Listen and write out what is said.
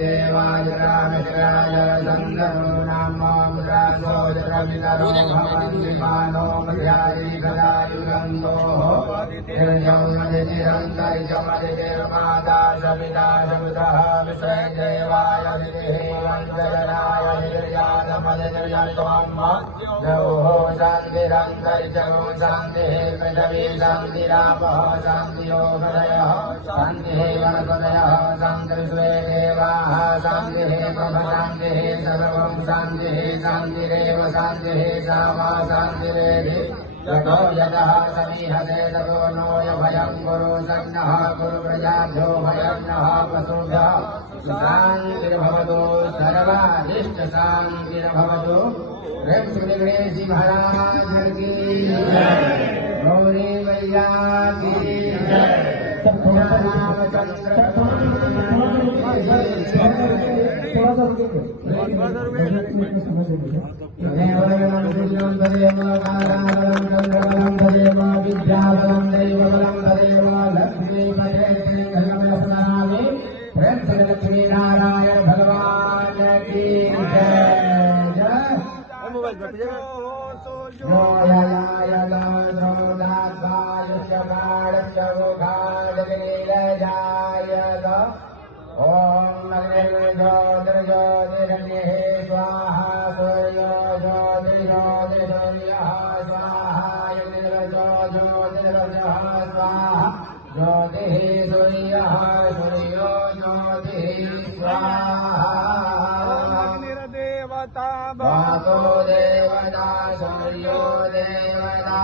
देवाय रामेश्वराय संदरो नामो मुद्रासो जत्रमितरो भवन्दिमानो मध्यायि कलायुगन्तो निर्जौमदितिरन्तरिजमदितिर्माता सविता सवितः विश्वदेवाय वञ्जनाय निर्यातमदितिर्यत्वम् जौः शान्तिरन्तरिजौ शान्तिः पृथिवी शान्तिरापः शान्तियोगदयः शान्तिः वनस्पतयः शान्तिर्विश्वे देवाः शान्तिः ब्रह्मशान्तिः सर्वं शान्तिः शान्तिरेव शान्तिः सामा शान्तिरेधि ततो यतः समीहसे ततो नो भयं कुरु सन्नः कुरु प्रजाभ्यो भयं नः पशुभ्यः शान्तिर्भवतु सर्वाधिष्टशान्तिर्भवतु। प्रेम श्री गणेश जी महाराज की गौरी मैया की विद्याबलं दैवबलं तदेव लक्ष्मीपते लक्ष्मी नारायण भगवान की ओम अग्निर्ज्योतिर्ज्योतिरन्ये स्वाहा सूर्यो ज्योतिर्ज्योतिर्सूर्यः स्वाहा ज्योतिर्ज्योतिर्ज्योतिः स्वाहा ज्योतिः सूर्यः सूर्यो ज्योतिः स्वाहा अग्निर्देवता वातो देवता सूर्यो देवता